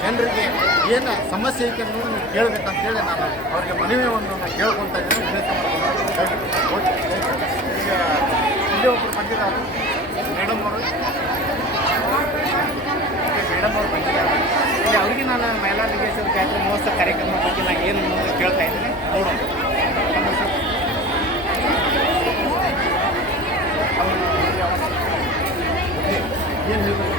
ಜನರಿಗೆ ಏನು ಸಮಸ್ಯೆ ಐತೆ ಅನ್ನೋದು ನೀವು ಕೇಳಬೇಕಂತೇಳಿ ನಾನು ಅವರಿಗೆ ಮನವಿಯನ್ನು ಕೇಳ್ಕೊತಾ ಇದ್ದೀನಿ. ಈಗ ಇಲ್ಲೇ ಒಬ್ಬರು ಬಂದಿದ್ದಾರೆ ಮೇಡಮ್ ಅವರು ಬಂದಿದ್ದಾರೆ. ಇಲ್ಲಿ ಅವರಿಗೆ ನಾನು ಮಹಿಳಾ ಲಿಂಗೇಶ್ವರ ಜಾತ್ರೆ ಮಹೋತ್ಸವ ಕಾರ್ಯಕ್ರಮ ಬಗ್ಗೆ ನಾನು ಏನು ಕೇಳ್ತಾ ಇದ್ದೀನಿ ನೋಡೋಣ. ಏನು ಹೇಳ್ಬೇಕು?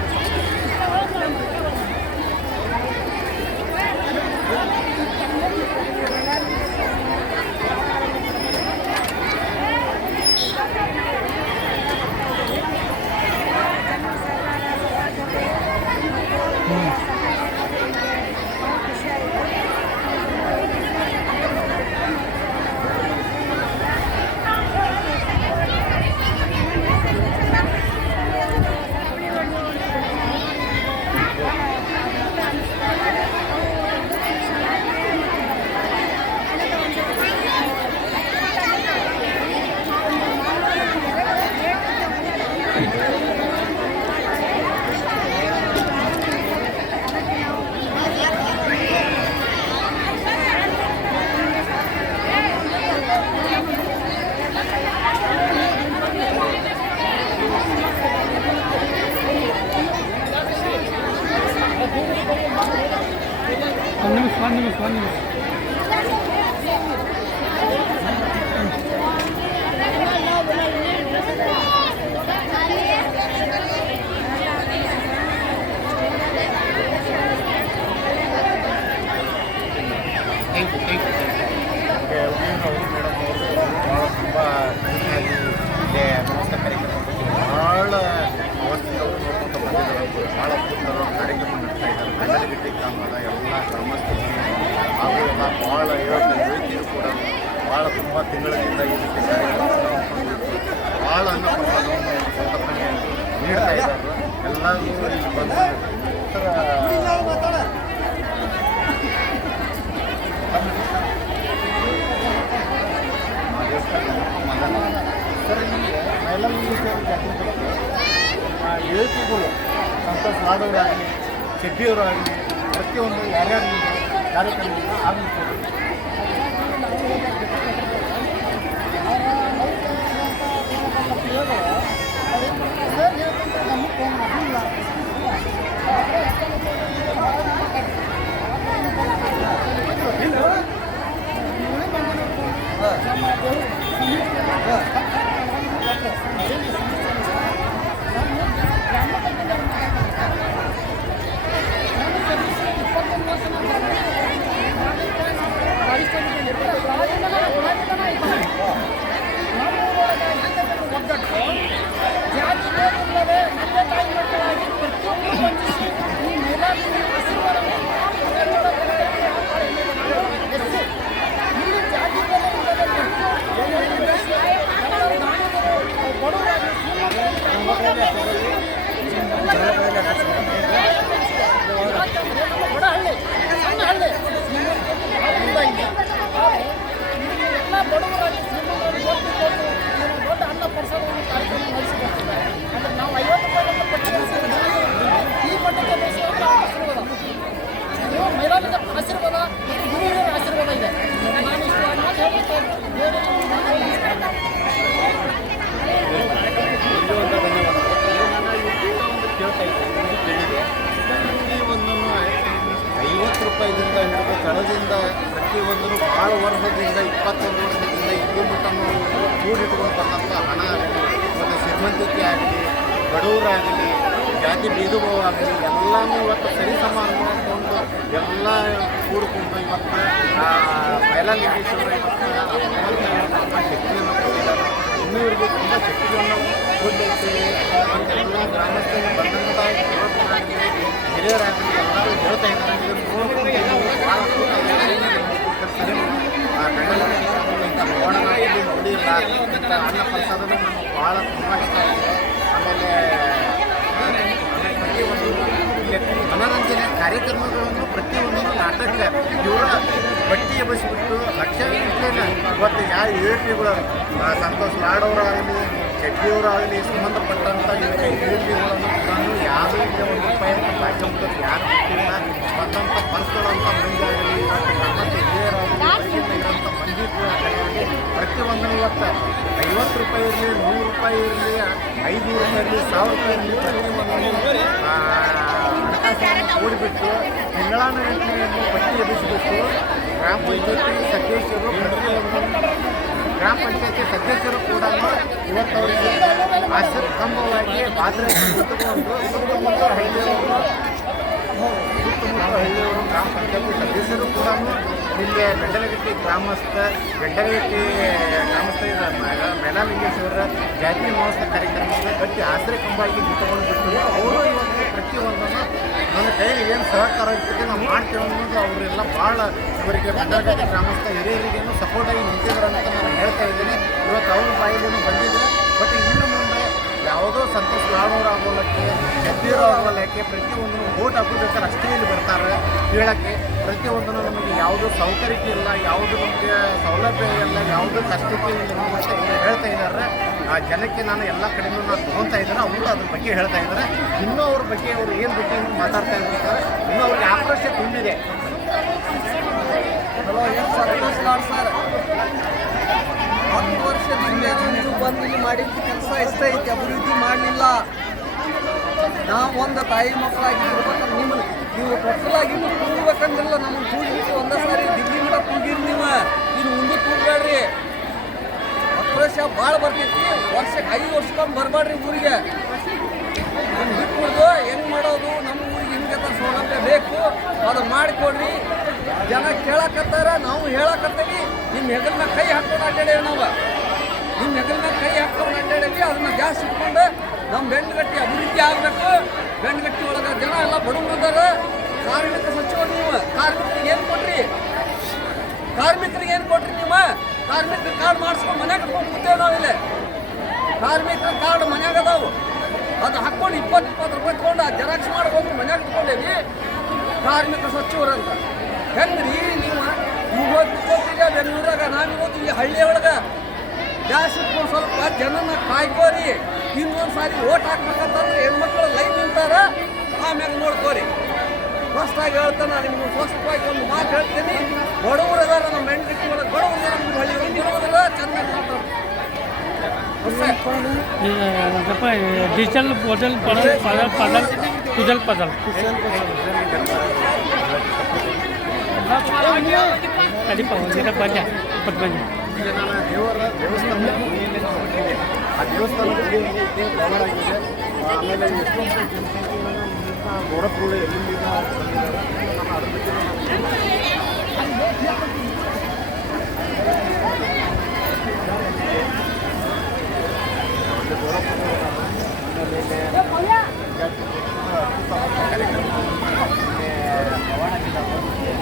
One minute. Thank you. ಭಾಳ ಭಾಳ ಅದ್ಭುತವಾದ ಕಾರ್ಯಕ್ರಮ ನಡೆಸ್ತಾ ಇದ್ದಾರೆ. ಗಂಡಲಗಿಟ್ಟಿ ಗ್ರಾಮದ ಎಲ್ಲ ಗ್ರಾಮಸ್ಥರು ಹಾಗೂ ಎಲ್ಲ ಭಾಳ ವೈದ್ಯರು ಕೂಡ ಭಾಳ ತುಂಬ ತಿಂಗಳಿಂದ ಈ ರೀತಿ ಕಾರ್ಯಕ್ರಮ ಭಾಳ ಅನ್ನಪ್ರಸಾದವನ್ನು ಸಂತರ್ಪಣೆ ನೀಡ್ತಾ ಇದ್ದಾರೆ. ಎಲ್ಲರೂ ಇಲ್ಲಿ ಬಂದು ಸರ್ ನಿಮಗೆ ಮಹಿಳಾ ಲಿಂಗೇಶ್ವರ ಜಾತ್ರೆ ಬಗ್ಗೆ ಯುವತಿಗಳು ಸಂತೋಷ್ ಲಾಡವರಾಗಲಿ ಶೆಟ್ಟಿಯವರಾಗಲಿ ಪ್ರತಿಯೊಂದು ಯಾರ್ಯಾರು ಕಾರ್ಯಕ್ರಮಗಳು ಆಗಬೇಕು. ದೊಡ್ಡ ಅನ್ನ ಪ್ರಸಾದವನ್ನು ಕಾರ್ಯಕ್ರಮ ನಡೆಸಿಕೊಡ್ತಾರೆ. ಅಂದರೆ ನಾವು 50 ರೂಪಾಯಿ ಪಟ್ಟಿ ಈ ಮಟ್ಟಕ್ಕೆ ಬೆಳೆಸುವಂಥ ಆಶೀರ್ವಾದ ಇದು ಮಹಿಳಾಲಿಂಗ ಆಶೀರ್ವಾದ, ಇದು ಗುರುವಿನ ಆಶೀರ್ವಾದ ಇದೆ. ನಾನು ಇಷ್ಟು ಮಾತು ಕೇಳ್ತಾ ಇದ್ದೀನಿ. ಪ್ರತಿಯೊಂದನ್ನು 50 ರೂಪಾಯಿದಿಂದ ಹಿಡಿದು ತಳದಿಂದ ಪ್ರತಿಯೊಂದನ್ನು ಭಾಳ ವರ್ಷದಿಂದ 21 ವರ್ಷದಿಂದ ಇಲ್ಲಿ ಮಟ್ಟನ್ನು ಕೂಡಿಟ್ಕೊಂಡು ಬಂದಂಥ ಹಣ ಆಗಲಿ ಮತ್ತು ಶ್ರೀಮಂತಿಕೆ ಆಗಲಿ ಬಡವರಾಗಲಿ ಜಾತಿ ಭೇದಭಾವ ಆಗಲಿ ಎಲ್ಲನೂ ಇವತ್ತು ಸರಿ ಸಮಾನ ಮಾಡಿಕೊಂಡು ಎಲ್ಲ ಕೂಡಿಕೊಂಡು ಇವತ್ತು ಮಹಿಳಾ ಲಿಂಗೇಶ್ವರ ಇವತ್ತು ತುಂಬ ಶಕ್ತಿಯನ್ನು ಕೊಟ್ಟಿದ್ದಾರೆ. ಇನ್ನೂ ಇವರಿಗೆ ತುಂಬ ಶಕ್ತಿಯನ್ನು ಕೊಡಲಿಕ್ಕೆ ಎಲ್ಲ ಗ್ರಾಮಸ್ಥರಿಗೆ ಬಂದಂಥ ಯುವಕರಾಗಲಿ ಹಿರಿಯರಾಗಲಿ ಎಲ್ಲರೂ ಹೇಳ್ತಾ ಇದ್ದಾರೆ. ಇದನ್ನು ನೋಡಿಕೊಂಡು ಭಾಳ ಇಂಥ ಭವನಗಳಲ್ಲಿ ನೋಡಿಲ್ಲ. ಇಂಥ ಅನ್ನ ಪ್ರಸಾದನೂ ನಮಗೆ ಭಾಳ ತುಂಬ ಇಷ್ಟ ಆಗಿದೆ. ಆಮೇಲೆ ಪ್ರತಿಯೊಂದು ಇಲ್ಲಿ ಮನೋರಂಜನೆ ಕಾರ್ಯಕ್ರಮಗಳನ್ನು ಪ್ರತಿಯೊಂದನ್ನು ನಾಟಕ ಇವರ ಬಟ್ಟಿ ಎಬ್ಬಿಸ್ಬಿಟ್ಟು ಲಕ್ಷಗಟ್ಟಲೆ ಇವತ್ತು ಯಾವ ಯುವತಿಗಳು ಸಂತೋಷ್ ಲಾಡವರಾಗಲಿ ಶೆಟ್ಟಿಯವರಾಗಲಿ ಸಂಬಂಧಪಟ್ಟಂಥ ಯುವತಿಗಳನ್ನು ಕೂಡ ಯಾವುದೇ ಒಂದು ರೂಪಾಯಿ ಭಾಗ್ಯ ಯಾರು ಕೊಟ್ಟಿಲ್ಲ. 1000 ರೂಪಾಯಿಯಲ್ಲಿ ಪ್ರತಿಯೊಂದು ಹಣಕಾಸನ್ನು ಕೂಡಿಬಿಟ್ಟು ತಿಂಗಳಾನುಗಟ್ಟಲೆಯನ್ನು ಪಟ್ಟಿ ಎಬ್ಬಿಸಿಬಿಟ್ಟು ಗ್ರಾಮ ಪಂಚಾಯತಿ ಸದಸ್ಯರು ಗ್ರಾಮ ಪಂಚಾಯತಿ ಸದಸ್ಯರು ಕೂಡ ಇವತ್ತು ಅವರಿಗೆ ಆಶ್ರಯ ಕಂಬವಾಗಿ ಬಾದ್ರೆ ಕುಳಿತುಕೊಂಡು ಸುತ್ತಮುತ್ತ ಹಳ್ಳಿಯವರು ಗ್ರಾಮ ಪಂಚಾಯತಿ ಸದಸ್ಯರು ಕೂಡ ಇಲ್ಲಿ ಗಂಡಲಗಟ್ಟಿ ಗಂಡಲಗಟ್ಟಿ ಗ್ರಾಮಸ್ಥ ಮೇಲಾಲಿಂಗೇಶ್ವರ ಜಾತಿ ಮಹೋತ್ಸವ ಕಾರ್ಯಕ್ರಮದ ಗಟ್ಟಿ ಆಶ್ರಯ ಕಂಬವಾಗಿ ನಿಂತುಕೊಂಡು ಬಿಟ್ಟು ಅವರು ಇವತ್ತು ಪ್ರತಿಯೊಂದನ್ನು ನನ್ನ ಕೈಲಿ ಏನು ಸಹಕಾರ ಇರ್ತದೆ ನಾವು ಮಾಡ್ತೇವೆ ಅನ್ನೋದು ಅವರೆಲ್ಲ ಭಾಳ ಇವರಿಗೆ ಗಂಡಲಗಟ್ಟಿ ಗ್ರಾಮಸ್ಥ ಹಿರಿಯರಿಗೇನು ಸಪೋರ್ಟಾಗಿ ನಿಂತಿದ್ದಾರೆ ಅಂತ ನಾನು ಹೇಳ್ತಾ ಇದ್ದೀನಿ. ಇವತ್ತು ಅವ್ರ ಬಾಯಿಲೇನು ಬಂದಿದೆ. ಬಟ್ ಇನ್ನು ಮುಂದೆ ಯಾವುದೋ ಸಂತೋಷ್ ಲಾಡೂರ್ ಆಗೋಲಕ್ಕೆ ಜಗ್ಗೀರ್ ಆಗೋಲಕ್ಕೆ ಪ್ರತಿಯೊಂದನ್ನು ಓಟ್ ಹಾಕೋಬೇಕಾದ್ರೆ ಅಷ್ಟೇ ಇಲ್ಲಿ ಬರ್ತಾರೆ ಹೇಳೋಕ್ಕೆ. ಪ್ರತಿಯೊಂದನ್ನು ನಮಗೆ ಯಾವುದೂ ಸೌಕರ್ಯಕ್ಕೆ ಇಲ್ಲ, ಯಾವುದು ನಮಗೆ ಸೌಲಭ್ಯ ಇಲ್ಲ, ಯಾವುದೂ ಕಷ್ಟಕ್ಕೆ ಇಲ್ಲ ಅಂತ ಹೇಳ್ತಾ ಇದ್ದಾರೆ. ಆ ಜನಕ್ಕೆ ನಾನು ಎಲ್ಲ ಕಡೆಯೂ ನಾನು ತೊಗೊತಾ ಇದ್ದಾರೆ. ಅವರು ಅದ್ರ ಬಗ್ಗೆ ಹೇಳ್ತಾ ಇದ್ದಾರೆ. ಇನ್ನೂ ಅವ್ರ ಬಗ್ಗೆ ಅವರು ಏನು ಬಗ್ಗೆ ಮಾತಾಡ್ತಾ ಇರ್ತಾರೆ. ಇನ್ನೂ ಅವ್ರಿಗೆ ಆಕ್ರೋಶ ತುಂಬಿದೆ. ಹಲೋ, ಏನು ಸಂತೋಷ್ ಲಾಡ್ ಸರ್, 10 ವರ್ಷದಿಂದ ನೀವು ಬಂದು ಇಲ್ಲಿ ಮಾಡಿದ ಕೆಲಸ ಇಷ್ಟ ಐತಿ, ಅಭಿವೃದ್ಧಿ ಮಾಡಲಿಲ್ಲ. ನಾವು ಒಂದು ತಾಯಿ ಮಕ್ಕಳಾಗಿ ಇರ್ಬೇಕಂದ್ರೆ ನೀವು ಟೋಟಲಾಗಿ ಕೂಡ್ಬೇಕಂದ್ರಿಲ್ಲ. ನಮ್ಮನ್ನು ಕೂಡಿಬಿಟ್ಟು ಒಂದೇ ಸಾರಿ ದಿಲ್ಲಿ ಮಠ ಕೂಗಿರಿ. ನೀವು ಇನ್ನು ಮುಂದೆ ಕೂಡಬೇಡ್ರಿ. 10 ವರ್ಷ ಭಾಳ ಬರ್ತೈತಿ. ವರ್ಷಕ್ಕೆ 5 ವರ್ಷಕ್ಕೊಮ್ಮೆ ಬರಬೇಡ್ರಿ ಊರಿಗೆ. ನಿಮ್ಗೆ ಬಿಟ್ಬಿಡ್ದು ಹೆಂಗೆ ಮಾಡೋದು, ನಮ್ಮ ಊರಿಗೆ ಹಿಂಗೆ ಸೌಲಭ್ಯ ಬೇಕು, ಅದು ಮಾಡಿಕೊಡ್ರಿ. ಜನ ಕೇಳಕತ್ತಾರ, ನಾವು ಹೇಳಕತ್ತೀವಿ. ನಿಮ್ಮ ಹೆಗಲ ಮ್ಯಾಗ ಕೈ ಹಾಕ್ಕೊಂಡು ಅಡ್ಡಾಡೇವಿ. ನಾವು ನಿಮ್ಮ ಹೆಗಲ ಮ್ಯಾಗ ಕೈ ಹಾಕ್ಕೊಂಡು ಅಡ್ಡಾಡೇವಿ. ಅದನ್ನ ಜಾಸ್ತಿ ಇಟ್ಕೊಂಡು ನಮ್ಮ ಬೆಂಡ್ಗಟ್ಟಿ ಅಭಿವೃದ್ಧಿ ಆಗಬೇಕು. ಬೆಂಡ್ಗಟ್ಟಿ ಒಳಗೆ ಜನ ಎಲ್ಲ ಬಡವರಿದ್ದಾರೆ. ಕಾರ್ಮಿಕ ಸಚಿವರು ನೀವು ಕಾರ್ಮಿಕರಿಗೆ ಏನು ಕೊಟ್ರಿ? ಕಾರ್ಮಿಕರಿಗೆ ಏನು ಕೊಟ್ರಿ? ನೀವು ಕಾರ್ಮಿಕರ ಕಾರ್ಡ್ ಮಾಡಿಸ್ಕೊಂಡು ಮನ್ಯಾಗ ಕಟ್ಕೊಂಡು ಕೂತೇವೆ ನಾವಿಲ್ಲಿ. ಕಾರ್ಮಿಕರ ಕಾರ್ಡ್ ಮನ್ಯಾಗ ಅದಾವು, ಅದು ಹಾಕ್ಕೊಂಡು 20 ರೂಪಾಯಿ ತೊಗೊಂಡು ಜೆರಾಕ್ಸ್ ಮಾಡ್ಕೊಂಡು ಮನ್ಯಾಗ ಇಟ್ಕೊಂಡೇವಿ. ಕಾರ್ಮಿಕ ಸಚಿವರಂತ ಹೆಂಗ್ರಿ ನೀವು? ಇವತ್ತು ಕೊಟ್ಟಿದ್ದೆ ಬೆಂಗಳೂರಾಗ, ನಾವಿರೋದು ಈ ಹಳ್ಳಿ ಒಳಗೆ. ಜಾಸ್ತಿ ಇಟ್ಕೊಂಡು ಸ್ವಲ್ಪ ಜನನ ಕಾಯ್ಕೋರಿ. ಇನ್ನೊಂದು ಸಾರಿ ಓಟ್ ಹಾಕ್ಬೇಕಂತಂದ್ರೆ ಹೆಣ್ಮಕ್ಳು ಲೈನ್ ನಿಂತಾರ, ಆಮ್ಯಾಗ ನೋಡ್ಕೋರಿ. ಫಸ್ಟಾಗಿ ಹೇಳ್ತಾನೆ, ನಾನು ನಿಮ್ಗೆ ಫಸ್ಟಾಗಿ ಒಂದು ಮಾತು ಹೇಳ್ತೀನಿ. ಬಡವರು ಅದಾರ ನಮ್ಮ ಬೆಂಡ್ಗಟ್ಟಿ ಒಳಗೆ, ಬಡವರು ನಮ್ಮ ಹಳ್ಳಿ ಒಳಗೆ ಬಡವರಲ್ಲ, ಚೆನ್ನಾಗಿ ಮಾತಾಡ್ತಾರೆ. डिजिटल बदल कुदल पदल tadi pengunjungnya banyak, dapat banyak. ದೇವರ ದೇವಸ್ಥಾನ ಗುಡಿಯಲ್ಲಿ ಆ ದೇವಸ್ಥಾನ ಗುಡಿಯಲ್ಲಿ ಕವರ್ ಆಗಿದೆ. ಆಮೇಲೆ ಎಷ್ಟೊಂದು ಜನಸಂಖ್ಯೆಯನ್ನು ಗೋರಖ್ಪುರ ಎಲ್ಲಿಂದ ಬಂದಿದ್ದಾರೆ. ನಾನು ಅದ್ರ ಬಗ್ಗೆ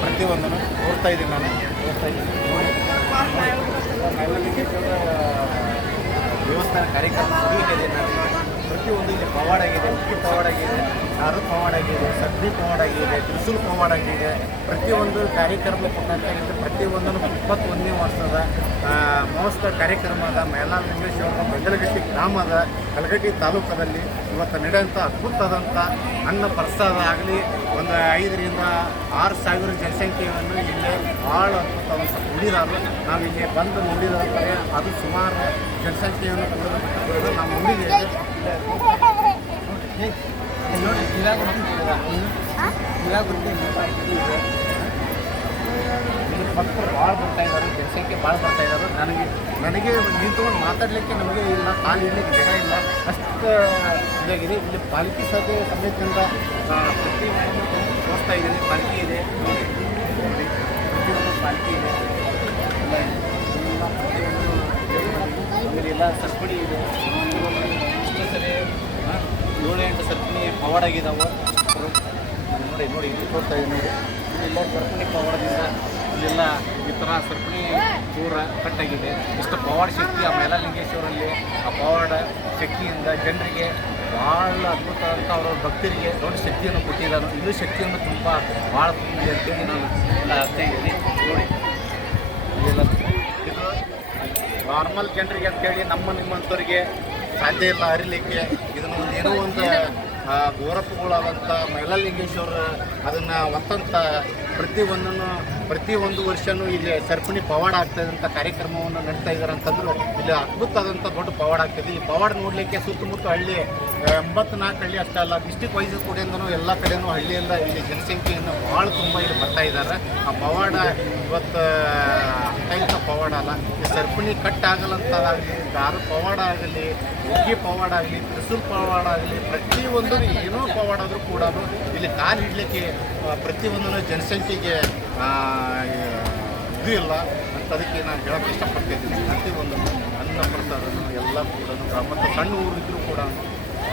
ಪ್ರತಿಯೊಂದನ್ನು ನೋಡ್ತಾ ಇದ್ದೀನಿ. ನಾನು ತೋರಿಸ್ತಾ ಇದ್ದೀನಿ. ದೇವಸ್ಥಾನ ಕಾರ್ಯಕ್ರಮ ಇದೆ. ಪ್ರತಿಯೊಂದು ಇಲ್ಲಿ ಪವಾಡ ಆಗಿದೆ, ಉಕ್ಕಿ ಪವಾಡ ಆಗಿದೆ, ನಾರು ಪವಾಡ ಆಗಿದೆ, ಸದ್ದಿ ಪವಾಡ ಆಗಿದೆ, ತ್ರಿಶೂಲ್ ಪವಾಡ ಆಗಿದೆ. ಪ್ರತಿಯೊಂದು ಕಾರ್ಯಕ್ರಮ ಕೊಟ್ಟಂತೆ ಪ್ರತಿಯೊಂದನ್ನು 21ನೇ ವರ್ಷದ ಮಹೋತ್ಸವ ಕಾರ್ಯಕ್ರಮದ ಮೇಲಾಲಿಂಗೇಶ್ವರ ಬೆಂಗಳಗಟ್ಟಿ ಗ್ರಾಮದ ಕಲಗಟ್ಟಿ ತಾಲೂಕದಲ್ಲಿ ಇವತ್ತು ನಡೆಯುವಂಥ ಅದ್ಭುತವಾದಂಥ ಅನ್ನ ಪ್ರಸಾದ ಆಗಲಿ. ಒಂದು 5 ರಿಂದ 6 ಸಾವಿರ ಜನಸಂಖ್ಯೆಯನ್ನು ಇಲ್ಲಿ ಭಾಳ ಅದ್ಭುತವಾದಂಥ ಕುಡಿದಾರು. ನಾವು ಇಲ್ಲಿ ಬಂದು ನೋಡಿದರೆ ಅದು ಸುಮಾರು ಜನಸಂಖ್ಯೆಯನ್ನು ಕುಡಿದು ನಮ್ಮ ಮುಂದಿದೆ ನೋಡಿ. ಭಕ್ತರು ಭಾಳ ಬರ್ತಾ ಇದ್ದಾರೆ, ಜನಸಂಖ್ಯೆ ಭಾಳ ಬರ್ತಾ ಇದ್ದಾರೆ. ನನಗೆ ನಿಂತ್ಕೊಂಡು ಮಾತಾಡಲಿಕ್ಕೆ ನಮಗೆ ಇಲ್ಲ, ಕಾಲು ಇಡಲಿಕ್ಕೆ ಜಾಗ ಇಲ್ಲ, ಅಷ್ಟು ಇದಾಗಿದೆ. ಇಲ್ಲಿ ಪಾಲಿಕೆ ಸಮೇತದಿಂದ ಪ್ರತಿಯೊಂದು ತೋರಿಸ್ತಾ ಇದ್ದೀನಿ. ಪಾಲಿಕೆ ಇದೆ ನೋಡಿ, ಪ್ರತಿಯೊಂದು ಪಾಲಿಕೆ ಇದೆ. ಆಮೇಲೆ ಎಲ್ಲ ಸರ್ಪಣಿ ಇದೆ. ಇಷ್ಟು ಸರಿ 7-8 ಸರ್ಪಣಿ ಪವಾಡ ಆಗಿದ್ದಾವೆ. ನೋಡಿ ಇಲ್ಲಿ ತೋರ್ತಾ ಇದೆ ನೋಡಿ. ಇಲ್ಲೆಲ್ಲ ಸರ್ಪಣಿ ಪವಾಡದಿಂದ ಇಲ್ಲೆಲ್ಲ ಈ ಥರ ಸರ್ಪಣಿ ಚೂರ ಕಟ್ಟಾಗಿದೆ. ಇಷ್ಟು ಪವಾಡ ಶಕ್ತಿ ಆ ಮೇಲಾಲಿಂಗೇಶ್ವರಲ್ಲಿ, ಆ ಪವಾಡ ಶಕ್ತಿಯಿಂದ ಜನರಿಗೆ ಭಾಳ ಅದ್ಭುತವಾದಂಥ ಅವರ ಭಕ್ತರಿಗೆ ದೊಡ್ಡ ಶಕ್ತಿಯನ್ನು ಕೊಟ್ಟಿದ್ದಾರೆ. ಇನ್ನೂ ಶಕ್ತಿಯನ್ನು ತುಂಬ ಭಾಳ ತುಂಬಿದೆ ಅಂತೇಳಿ ನಾನು ಎಲ್ಲ ಅರ್ಥ ಇದ್ದೀನಿ ನೋಡಿ. ಇದೆಲ್ಲ ಇದು ನಾರ್ಮಲ್ ಜನರಿಗೆ ಅಂತೇಳಿ ನಿಮ್ಮಂಥವ್ರಿಗೆ ಸಾಧ್ಯ ಇಲ್ಲ ಅರಿಲಿಕ್ಕೆ. ಇದನ್ನು ಏನೋ ಒಂದು ಗೋರಪ್ಪಗಳಾದಂಥ ಮೈಲಾಲಿಂಗೇಶ್ವರ ಅದನ್ನು ಒತ್ತಂತ ಪ್ರತಿಯೊಂದು ವರ್ಷವೂ ಇಲ್ಲಿ ಸರಪಣಿ ಪವಾಡ ಆಗ್ತದಂಥ ಕಾರ್ಯಕ್ರಮವನ್ನು ನಡೆಸ್ತಾ ಇದ್ದಾರೆ ಅಂತಂದ್ರೆ ಇಲ್ಲಿ ಅದ್ಭುತ ಆದಂಥ ದೊಡ್ಡ ಪವಾಡ ಆಗ್ತದೆ. ಈ ಪವಾಡ ನೋಡಲಿಕ್ಕೆ ಸುತ್ತಮುತ್ತ ಹಳ್ಳಿ 84 ಹಳ್ಳಿ ಅಷ್ಟೇ ಅಲ್ಲ, ಡಿಸ್ಟಿಕ್ ವೈಸ್ ಕೂಡಿಂದನೂ ಎಲ್ಲ ಕಡೆಯೂ ಹಳ್ಳಿಯಿಂದ ಇಲ್ಲಿ ಜನಸಂಖ್ಯೆಯನ್ನು ಭಾಳ ತುಂಬ ಇಲ್ಲಿ ಬರ್ತಾ ಇದ್ದಾರೆ. ಆ ಪವಾಡ ಇವತ್ತು ಅಂಥ ಪವಾಡ ಅಲ್ಲ, ಈ ಸರಪಣಿ ಕಟ್ ಆಗಲ್ಲಂಥದ್ದಾಗಲಿ, ದಾರ ಪವಾಡ ಆಗಲಿ, ಹುಗ್ಗಿ ಪವಾಡ ಆಗಲಿ, ತ್ರಿಶೂಲ್ ಪವಾಡ ಆಗಲಿ, ಪ್ರತಿಯೊಂದು ಏನೋ ಪವಾಡ ಆದರೂ ಕೂಡ ಇಲ್ಲಿ ಕಾಲು ಹಿಡಲಿಕ್ಕೆ ಪ್ರತಿಯೊಂದೂ ಜನಸಂಖ್ಯೆಗೆ ಇದು ಇಲ್ಲ ಅಂತ ಅದಕ್ಕೆ ನಾನು ಹೇಳೋಕ್ಕೆ ಇಷ್ಟಪಡ್ತಿದ್ದೀನಿ. ಪ್ರತಿಯೊಂದು ಅನ್ನ ಪ್ರಸಾದನು ಎಲ್ಲ ಕೂಡ ಮತ್ತು ಸಣ್ಣ ಊರಿದ್ರೂ ಕೂಡ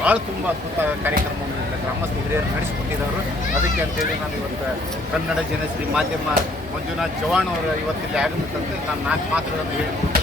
ಭಾಳ ತುಂಬ ಅದ್ಭುತ ಕಾರ್ಯಕ್ರಮವನ್ನು ಗ್ರಾಮಸ್ಥ ಹಿರಿಯರು ನಡೆಸಿಕೊಟ್ಟಿದ್ದಾರೆ. ಅದಕ್ಕೆ ಅಂತೇಳಿ ನಾನು ಇವತ್ತು ಕನ್ನಡ ಜನಶ್ರೀ ಮಾಧ್ಯಮ ಮಂಜುನಾಥ್ ಚವ್ಹಾಣ್ ಅವರು ಇವತ್ತಿಲ್ಲಿ ಆಗಮಿಸ್ತಂತೆ ನಾನು 4 ಮಾತುಗಳನ್ನು ಹೇಳಿಕೊಡ್ತೀನಿ.